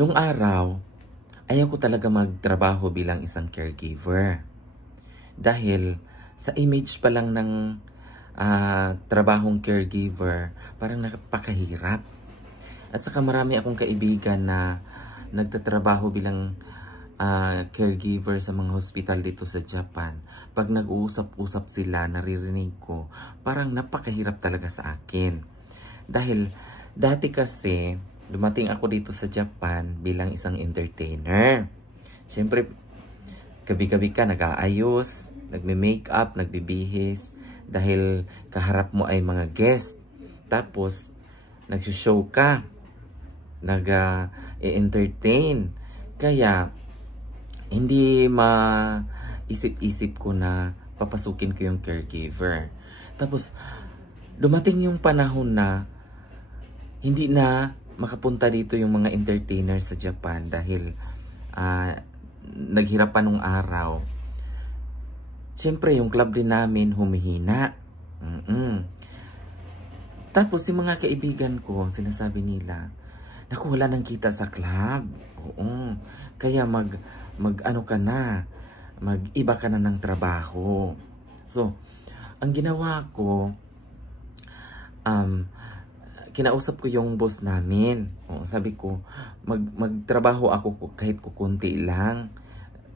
Nung araw, ayaw ko talaga magtrabaho bilang isang caregiver. Dahil sa image pa lang ng trabahong caregiver, parang napakahirap. At saka marami akong kaibigan na nagtatrabaho bilang caregiver sa mga hospital dito sa Japan. Pag nag-uusap-usap sila, naririnig ko, parang napakahirap talaga sa akin. Dahil dati kasi, dumating ako dito sa Japan bilang isang entertainer. Siyempre, gabi-gabi ka nag-aayos, nagme-makeup, nagbibihis, dahil kaharap mo ay mga guest. Tapos, nag-show ka, nag-entertain. Kaya, hindi maisip-isip ko na papasukin ko yung caregiver. Tapos, dumating yung panahon na hindi na makapunta dito yung mga entertainer sa Japan dahil naghirapan nung araw. Siyempre, yung club din namin humihina. Tapos, yung mga kaibigan ko, sinasabi nila, naku, wala nang kita sa club. Oo. Kaya mag-ano ka na, mag-iba ka na ng trabaho. So, ang ginawa ko, kinausap ko yung boss namin. Sabi ko, magtrabaho ako kahit kukunti lang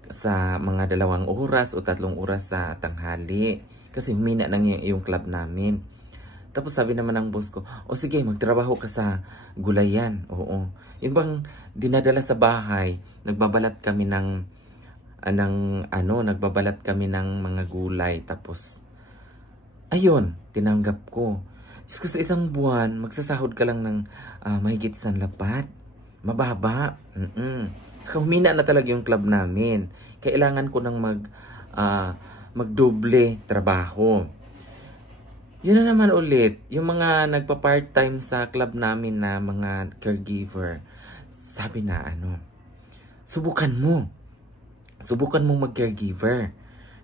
sa mga 2 oras o 3 oras sa tanghali. Kasi humina nang yung club namin. Tapos sabi naman ng boss ko, o sige, magtrabaho ka sa gulayan. Oo. Yung bang dinadala sa bahay, nagbabalat kami nagbabalat kami ng mga gulay. Tapos, ayun, tinanggap ko. Just kasi isang buwan, magsasahod ka lang ng mahigit 100. Mababa. Saka humina na talaga yung club namin. Kailangan ko nang magdoble trabaho. Yun na naman ulit, yung mga nagpa-part-time sa club namin na mga caregiver, sabi na subukan mo. Subukan mo mag-caregiver.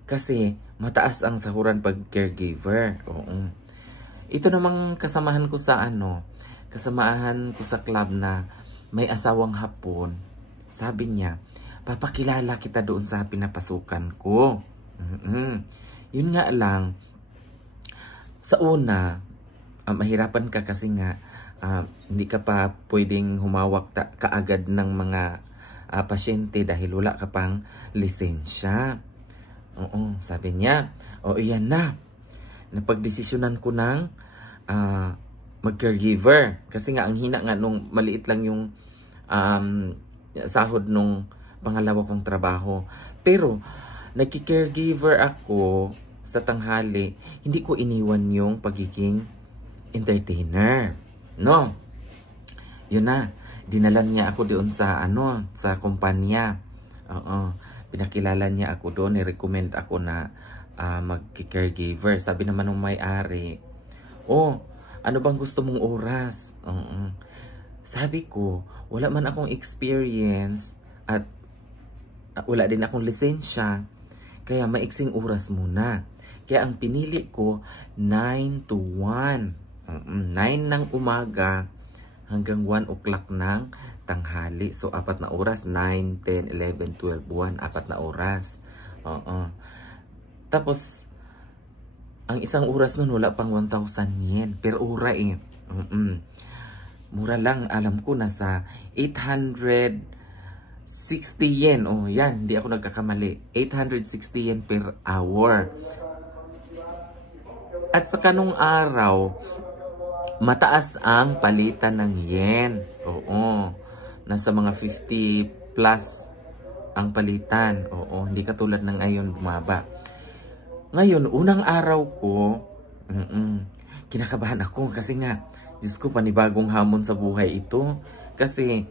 Kasi mataas ang sahuran pag caregiver. Oo. Ito namang kasamahan ko sa club na may asawang Hapon. Sabi niya, papakilala kita doon sa pinapasukan ko. Yun nga lang, sa una, mahirapan ka kasi nga, hindi ka pa pwedeng humawak kaagad ng mga pasyente dahil wala ka pang lisensya. Oo, sabi niya, iyan na. Napagdesisyonan ko ng mag-caregiver. Kasi nga, ang hina nga nung maliit lang yung sahod nung pangalawa kong trabaho. Pero, nagki-caregiver ako sa tanghali, hindi ko iniwan yung pagiging entertainer. No? Yun na. Dinalan niya ako doon sa sa kumpanya. Oo. Pinakilala niya ako doon, ni-recommend ako na mag-caregiver. Sabi naman ng may-ari, ano bang gusto mong oras? Sabi ko, wala man akong experience at wala din akong lisensya. Kaya maiksing oras muna. Kaya ang pinili ko, 9 to 1. 9 ng umaga hanggang 1 o'clock ng tanghali. So, 4 na oras. 9, 10, 11, 12, 1. 4 na oras. Tapos, ang isang oras nun, wala pang 1,000 yen per ora eh. Mura lang, alam ko, nasa 860 yen. Yan, hindi ako nagkakamali. 860 yen per hour. At sa kanong araw, mataas ang palitan ng yen. Oo. Nasa mga 50 plus ang palitan. Oo, hindi katulad ng ngayon bumaba. Ngayon, unang araw ko, kinakabahan ako kasi nga, Diyos ko, panibagong hamon sa buhay ito. Kasi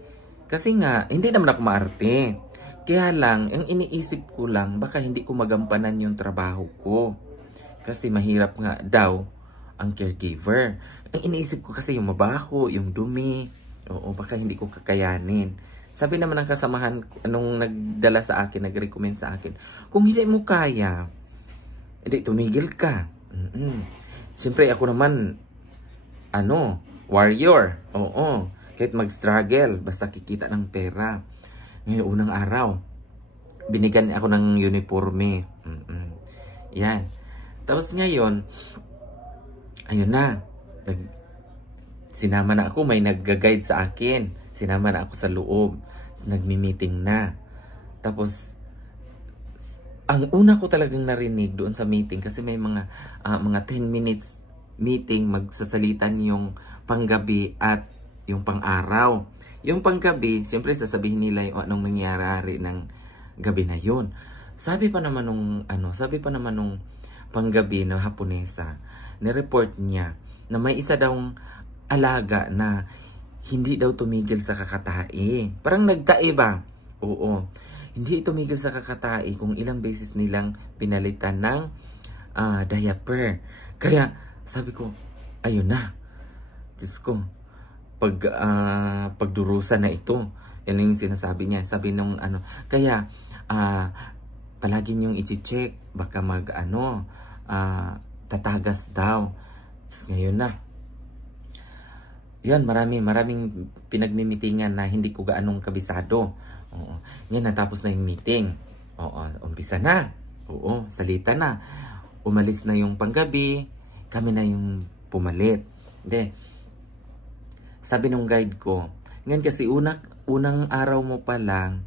nga, hindi naman ako maarte. Kaya lang, ang iniisip ko lang, baka hindi ko magampanan yung trabaho ko. Kasi mahirap nga daw ang caregiver. Ang iniisip ko kasi yung mabaho, yung dumi. Oo, baka hindi ko kakayanin. Sabi naman ng kasamahan, nung nagdala sa akin, nag-recommend sa akin, kung hindi mo kaya, hindi, tumigil ka. Siyempre, ako naman, warrior. Oo. Kahit mag-struggle, basta kikita ng pera. Ngayon, unang araw, binigyan ako ng uniforme. Yan. Tapos ngayon, ayun na. Sinama na ako, may nag-guide sa akin. Sinama na ako sa loob. Nagmi-meeting na. Tapos, ang una ko talagang narinig doon sa meeting, kasi may mga 10 minutes meeting, magsasalitan yung panggabi at yung pang-araw. Yung panggabi, siyempre sasabihin nila yung anong nangyari ng gabi na yun. Sabi pa naman nung panggabi na Haponesa, ni-report niya na may isa daw alaga na hindi daw tumigil sa kakatae. Parang nagtae ba? Oo. Hindi tumigil sa kakatae kung ilang beses nilang pinalitan ng diaper. Kaya sabi ko, ayun na. Diyos ko, pagdurusa na ito. Yan yung sinasabi niya. Sabi nung kaya palagi niyong i-check. Baka tatagas daw. Tapos ngayon na. Yan, maraming pinagmimitingan na hindi ko gaanong kabisado. Oo. Ngayon, natapos na yung meeting. Oo, umpisa na. Oo, salita na. Umalis na yung panggabi. Kami na yung pumalit. Hindi. Sabi nung guide ko, ngayon kasi unang araw mo pa lang,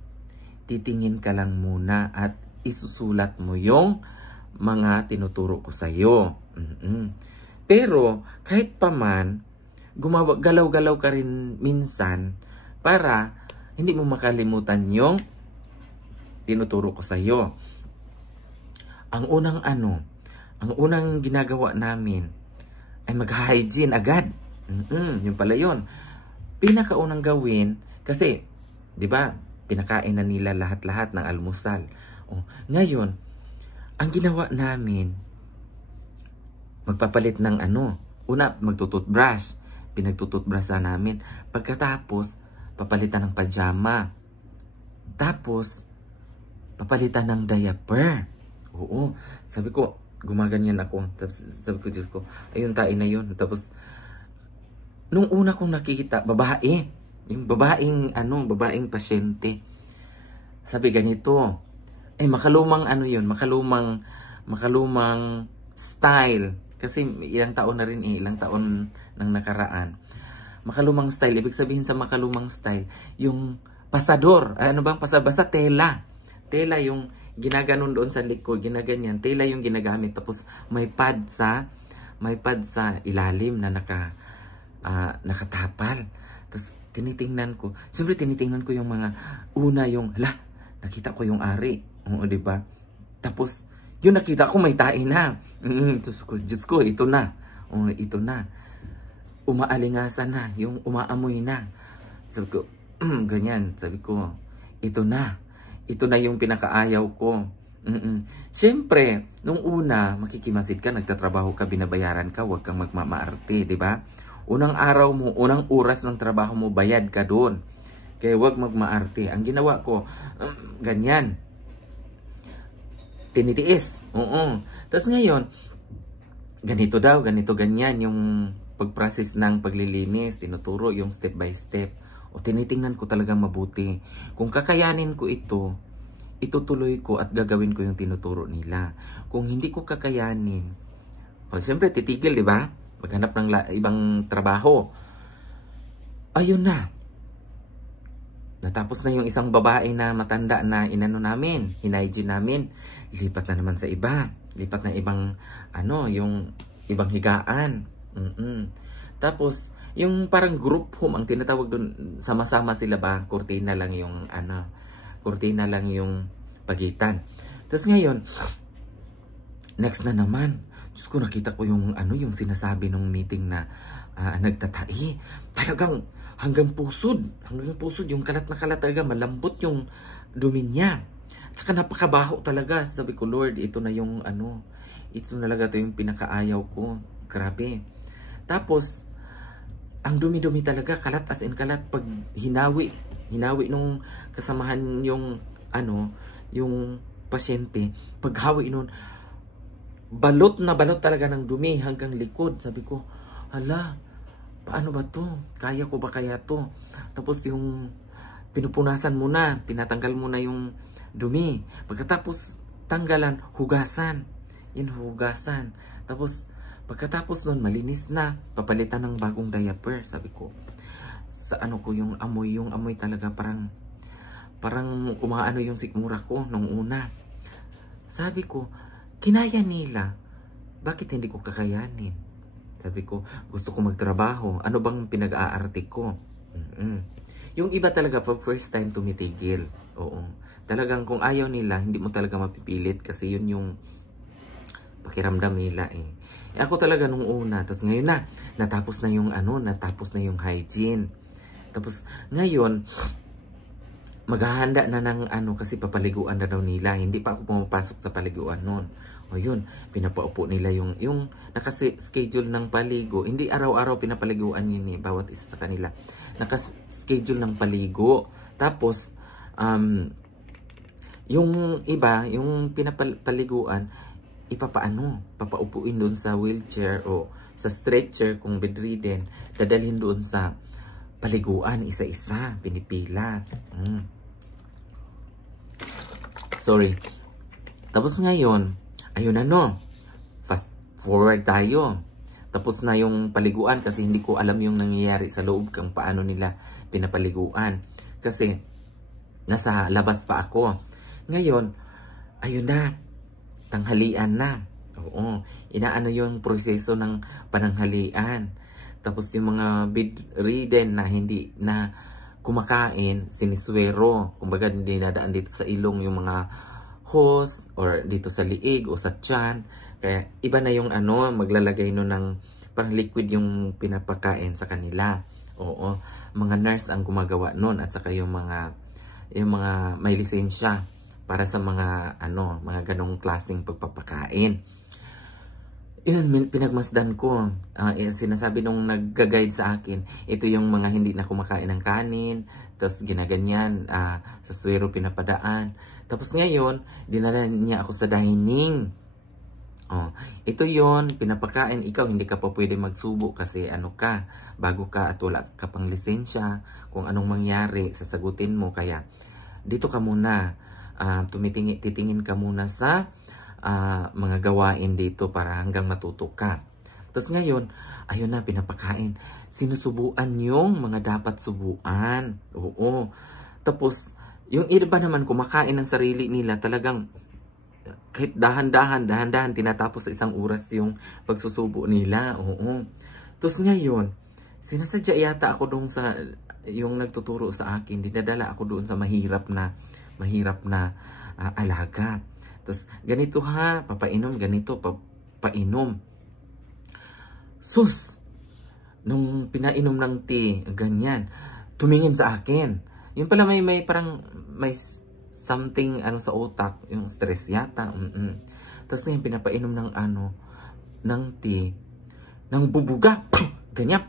titingin ka lang muna at isusulat mo yung mga tinuturo ko sa'yo. Pero, kahit paman, galaw-galaw ka rin minsan para hindi mo makalimutan yung tinuturo ko sa'yo. Ang unang ginagawa namin ay mag-hygiene agad. Yun pala yun. Pinakaunang gawin, kasi, di ba, pinakain na nila lahat-lahat ng almusal. Ngayon, ang ginawa namin, magpapalit ng una, magtututbrush. Pinagtututbrush namin. Pagkatapos, papalitan ng pajama. Tapos, papalitan ng diaper. Oo. Sabi ko, gumaganyan ako. Tapos, sabi ko, Diyos ko, ayun, tayo na yun. Tapos, nung una kong nakikita, babae. Yung babaeng pasyente. Sabi ganito, makalumang makalumang style. Kasi ilang taon na rin ilang taon nang nakaraan. Makalumang style, ibig sabihin sa makalumang style, yung pasador, basta tela. Tela yung ginaganon doon sa likod, ginaganyan. Tela yung ginagamit, tapos may pad sa ilalim na nakatapal. Tapos tinitingnan ko yung mga nakita ko yung ari. Oo, di ba? Tapos yun, nakita ko may tae na. Diyos ko, ito na. Ito na. Umaalingasan na. Yung umaamoy na. Sabi ko, ganyan. Sabi ko, ito na. Ito na yung pinakaayaw ko. Siyempre, nung una, makikimasid ka, nagtatrabaho ka, binabayaran ka, huwag kang magmamaarte, di ba? Unang araw mo, unang oras ng trabaho mo, bayad ka doon. Kaya huwag magmaarte. Ang ginawa ko, ganyan. Tinitiis. Oo. Tapos ngayon, ganito daw, ganito, ganyan yung pag-process ng paglilinis. Tinuturo yung step by step. O tinitingnan ko talagang mabuti. Kung kakayanin ko ito, itutuloy ko at gagawin ko yung tinuturo nila. Kung hindi ko kakayanin, siyempre titigil, di ba? Maghanap ng ibang trabaho. Ayun na. Natapos na yung isang babae na matanda na namin, hinayjin namin. Lipat na naman sa iba. Lipat na ibang, yung ibang higaan. Tapos, yung parang group home, ang tinatawag doon, sama-sama sila ba? Kurtina lang yung, kurtina lang yung pagitan. Tapos ngayon, next na naman. Diyos ko, nakita ko yung, yung sinasabi ng meeting na nagtatai. Talagang, hanggang pusod yung kalat na kalat talaga, malambot yung dumi niya. At saka napakabaho talaga. Sabi ko, Lord, ito na yung ito na talaga yung pinakaayaw ko. Grabe. Tapos, ang dumi-dumi talaga, kalat as in kalat. Pag hinawi nung kasamahan yung yung pasyente, pag hawi nun, balot na balot talaga ng dumi hanggang likod. Sabi ko, hala, paano ba to? Kaya ko ba kaya to? Tapos yung pinupunasan mo na, tinatanggal mo na yung dumi. Pagkatapos tanggalan, hugasan. Yan, hugasan. Tapos pagkatapos nun, malinis na, papalitan ng bagong diaper. Sabi ko, sa ano ko yung amoy talaga parang umaano yung sikmura ko nung una. Sabi ko, kinaya nila. Bakit hindi ko kakayanin? Sabi ko, gusto ko magtrabaho. Ano bang pinag-aarte ko? Yung iba talaga, pag first time tumitigil. Oo. Talagang kung ayaw nila, hindi mo talaga mapipilit kasi yun yung pakiramdam nila eh. Ako talaga nung una, tapos ngayon na, natapos na yung hygiene. Tapos ngayon, maghahanda na ng kasi papaliguan na daw nila. Hindi pa ako pumapasok sa paliguan noon. O yun, pinapaupo nila yung nakaschedule ng paligo. Hindi araw-araw pinapaliguan yun eh, bawat isa sa kanila. Nakaschedule ng paligo. Tapos, yung iba, yung pinapaliguan, papaupuin doon sa wheelchair o sa stretcher kung bedridden, dadalhin doon sa paliguan, isa-isa, pinipila. Sorry. Tapos ngayon, ayun na fast forward tayo. Tapos na yung paliguan kasi hindi ko alam yung nangyayari sa loob kung paano nila pinapaliguan. Kasi nasa labas pa ako. Ngayon, ayun na. Tanghalian na. Oo. Inaano yung proseso ng pananghalian. Tapos yung mga bedridden na hindi na kumakain, siniswero. Kumbaga hindi nadaan dito sa ilong yung mga hose or dito sa liig o sa tiyan. Kaya iba na yung maglalagay ng parang liquid yung pinapakain sa kanila. Oo. Mga nurse ang gumagawa nun at saka yung mga may lisensya para sa mga mga ganong klaseng pagpapakain. Yun, pinagmasdan ko. Sinasabi nung nagga-guide sa akin, ito yung mga hindi na kumakain ng kanin, tapos ginaganyan, sa swero pinapadaan. Tapos ngayon, dinala niya ako sa dining. Ito yon pinapakain. Ikaw, hindi ka pa pwede magsubo kasi bago ka at wala ka pang lisensya. Kung anong mangyari, sasagutin mo. Kaya, dito ka muna. Titingin ka muna sa mga gawain dito para hanggang matuto ka. Tapos ngayon, ayun na, pinapakain. Sinusubuan yung mga dapat subuan. Oo. Tapos, yung iba naman kumakain ng sarili nila, talagang kahit dahan-dahan, tinatapos sa 1 oras yung pagsusubo nila. Oo. Tapos ngayon, sinasadya yata ako doon sa, yung nagtuturo sa akin, dinadala ako doon sa mahirap na alaga. Tapos, ganito papainom, ganito, papainom. Sus! Nung pinainom ng tea, ganyan, tumingin sa akin. Yun pala may parang, may something sa utak, yung stress yata. Tapos ngayon, pinapainom ng tea, ng bubuga, ganyan,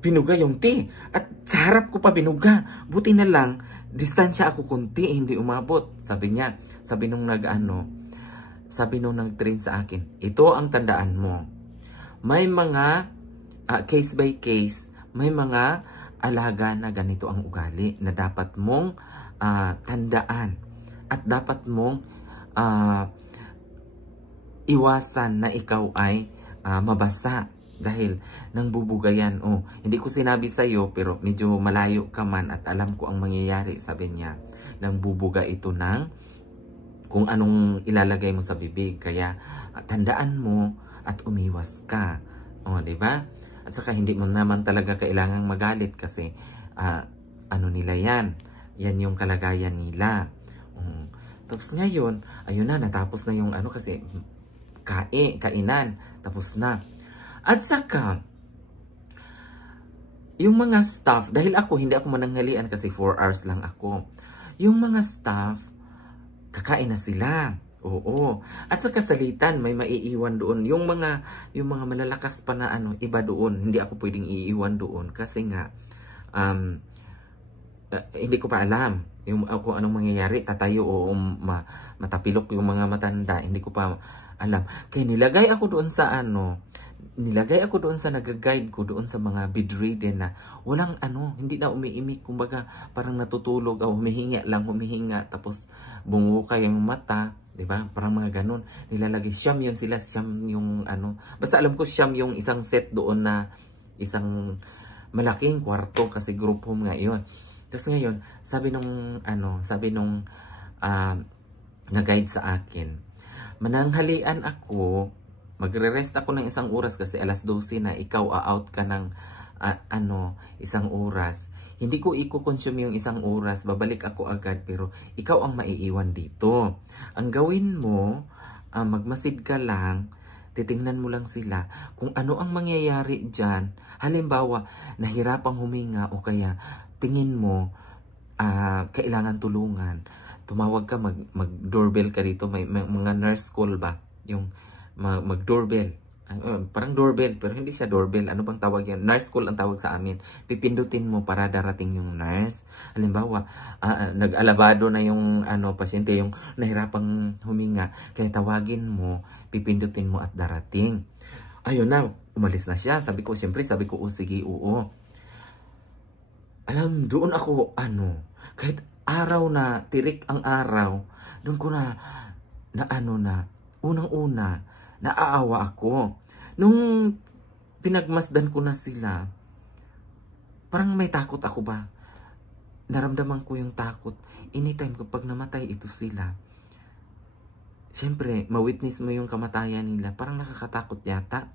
binuga yung tea. At sa harap ko pa binuga. Buti na lang, distansya ako kunti, hindi umabot. Sabi nung nag-train sa akin, ito ang tandaan mo. May mga case by case, may mga alaga na ganito ang ugali na dapat mong tandaan at dapat mong iwasan na ikaw ay mabasa dahil nang bubugayan. Hindi ko sinabi sa'yo pero medyo malayo ka man at alam ko ang mangyayari, sabi niya. Nang bubuga ito ng kung anong ilalagay mo sa bibig. Kaya tandaan mo at umiwas ka. Diba? At saka hindi mo naman talaga kailangang magalit kasi nila yan. Yan yung kalagayan nila. Tapos ngayon, ayun na, natapos na yung kasi kainan. Tapos na. At saka, yung mga staff, dahil hindi ako mananghalian kasi 4 hours lang ako. Yung mga staff, kakain na sila. Oo. At saka salitan, may maiiwan doon. Yung mga malalakas pa na iba doon, hindi ako pwedeng iiwan doon. Kasi nga, hindi ko pa alam kung anong mangyayari. Tatayo o matapilok yung mga matanda. Hindi ko pa alam. Kaya nilagay ako doon sa nilagay ako doon sa nag-guide ko doon sa mga bedridden na walang hindi na umiimik, kumbaga parang natutulog o humihinga lang, humihinga tapos bumuka yung mata, 'di ba? Parang mga ganun. Nilalagay siyam yun sila, siyam yung basta alam ko siyam yung isang set doon na isang malaking kwarto kasi group home nga yun. Tapos ngayon, sabi nung na-guide sa akin, mananghalian ako, magre-rest ako ng isang oras kasi alas 12 na, ikaw out ka ng isang oras. Hindi ko i-consume yung isang oras, babalik ako agad, pero ikaw ang maiiwan dito. Ang gawin mo, magmasid ka lang, titingnan mo lang sila kung ano ang mangyayari dyan. Halimbawa, nahirapang huminga o kaya tingin mo kailangan tulungan. Tumawag ka, mag-doorbell ka dito, may mga nurse call ba? Yung mag-doorbell. Parang doorbell, pero hindi siya doorbell. Ano bang tawag yan? Nurse call ang tawag sa amin. Pipindutin mo para darating yung nurse. Halimbawa, nag-alabado na yung pasyente, yung nahirapang huminga. Kaya tawagin mo, pipindutin mo at darating. Ayun na, umalis na siya. Sabi ko, sige, oo. Alam, doon ako, kahit araw na, tirik ang araw, doon ko unang-una, naaawa ako. Nung pinagmasdan ko na sila, parang may takot ako ba? Naramdaman ko yung takot. Anytime kapag namatay ito sila, siyempre, ma-witness mo yung kamatayan nila. Parang nakakatakot yata.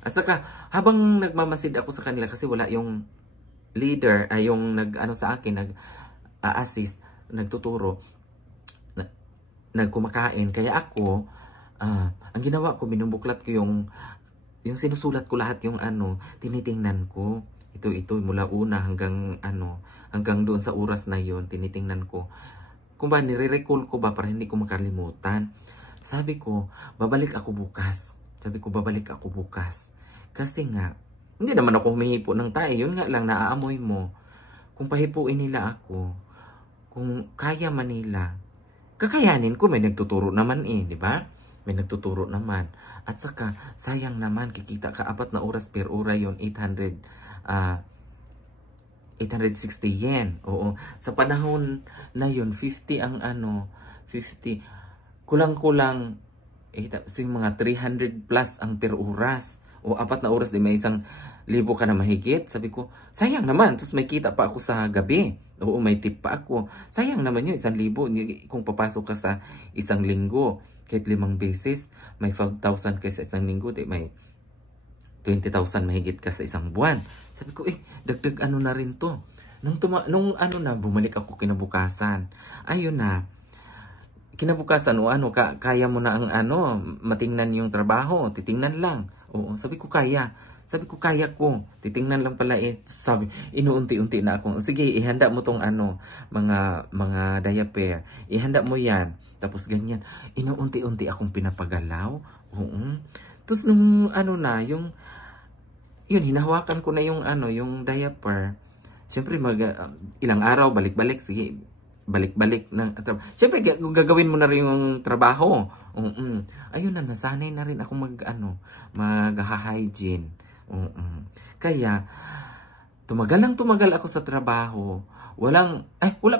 At saka, habang nagmamasid ako sa kanila, kasi wala yung leader, yung sa akin, nag-assist, nagtuturo, nagkumakain. Kaya ako, ang ginawa ko, binubuklat ko yung sinusulat ko lahat yung tinitingnan ko. Ito, mula una hanggang doon sa oras na yon, tinitingnan ko. Kung ba, nire-recall ko ba para hindi ko makalimutan. Sabi ko, babalik ako bukas. Kasi nga, hindi naman ako humihipo ng tayo. Yun nga lang, naaamoy mo. Kung pahipuin nila ako, kung kaya man nila, kakayanin ko, may nagtuturo naman di ba? May nagtuturo naman. At saka, sayang naman, kikita ka 4 na oras per ora yun, 860 yen. Oo. Sa panahon na yun, 50 ang 50. Kulang-kulang, mga 300 plus ang per oras. O 4 na oras, di may 1,000 ka na mahigit. Sabi ko, sayang naman. Tapos may kita pa ako sa gabi. Oo, may tip pa ako. Sayang naman yun, 1,000. Kung papasok ka sa isang linggo, kahit 5 beses, may 5,000 ka sa isang linggo, di may 20,000 mahigit ka sa isang buwan. Sabi ko, dagdag na rin to. Nung bumalik ako kinabukasan. Ayun na. Kinabukasan, kaya mo na ang matingnan yung trabaho. Titingnan lang. Oo, sabi ko, kaya ko. Titingnan lang pala Sabi, inuunti-unti na ako. Sige, ihanda mo tong mga diaper. Ihanda mo yan. Tapos ganyan. Inuunti-unti akong pinapagalaw. Oo. Tapos nung yun, hinahawakan ko na yung diaper. Siyempre, ilang araw, balik-balik. Sige, balik-balik. Siyempre, gagawin mo na rin yung trabaho. Ayun na, nasanay na rin ako mag-hygiene. Kaya, tumagal ako sa trabaho. Wala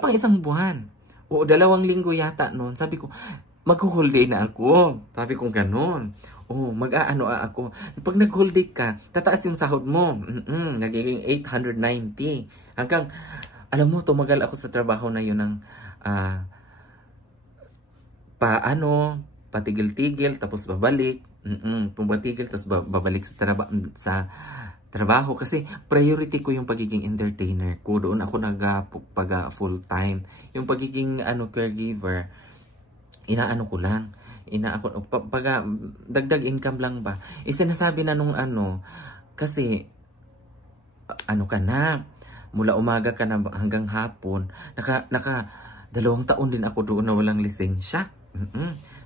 pang 1 buwan. O 2 linggo yata noon. Sabi ko, mag-whole day na ako. Sabi ko gano'n. Ako. Pag nag-whole day ka, tataas yung sahod mo. Nagiging 890. Hanggang, alam mo, tumagal ako sa trabaho na yun ng patigil-tigil, tapos babalik. Pumatigil, tapos babalik sa trabaho. Kasi priority ko yung pagiging entertainer ko. Doon ako full time. Yung pagiging caregiver, ko lang. Dagdag income lang ba? Sinasabi na nung kasi ka na, mula umaga ka na hanggang hapon, naka 2 taon din ako doon na walang lisensya.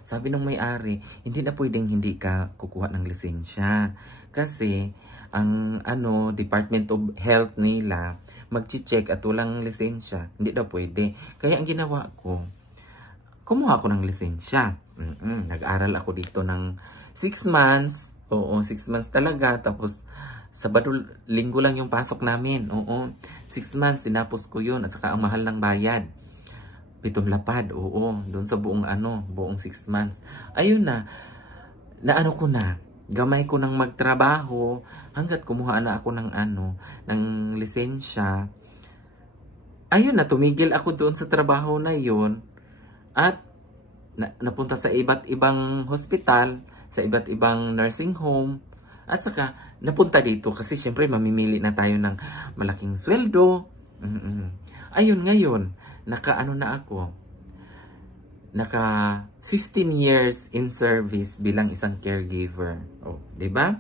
Sabi nung may-ari, hindi na pwedeng hindi ka kukuha ng lisensya. Kasi, ang Department of Health nila, mag-check at walang lisensya. Hindi daw pwede. Kaya ang ginawa ko, kumuha ko ng lisensya. Nag-aral ako dito ng 6 months. Oo, 6 months talaga. Tapos, Sabado, Linggo lang yung pasok namin. Oo, 6 months, tinapos ko yun. At saka ang mahal ng bayad. 7 lapad, oo. Doon sa buong buong 6 months. Ayun na ko na. Gamay ko nang magtrabaho hanggat kumuha na ako ng lisensya. Ayun na, tumigil ako doon sa trabaho na yun. At napunta sa iba't ibang hospital, sa iba't ibang nursing home. At saka, napunta dito kasi syempre mamimili na tayo ng malaking sweldo. Ayun, ngayon, naka 15 years in service bilang isang caregiver. Oh, 'di ba?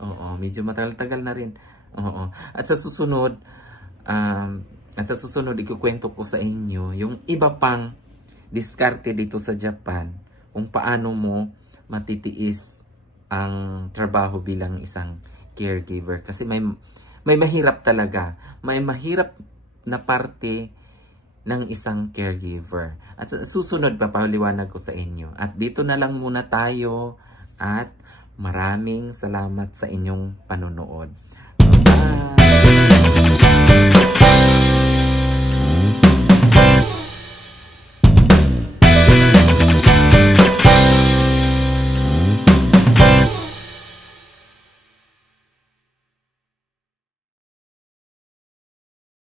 Oo, medyo matagal-tagal na rin. Oo. At sa susunod, ikukwento ko sa inyo yung iba pang diskarte dito sa Japan kung paano mo matitiis ang trabaho bilang isang caregiver. Kasi may mahirap talaga. May mahirap na parte ng isang caregiver. At susunod, papaliwanag ko sa inyo. At dito na lang muna tayo at maraming salamat sa inyong panonood. Bye!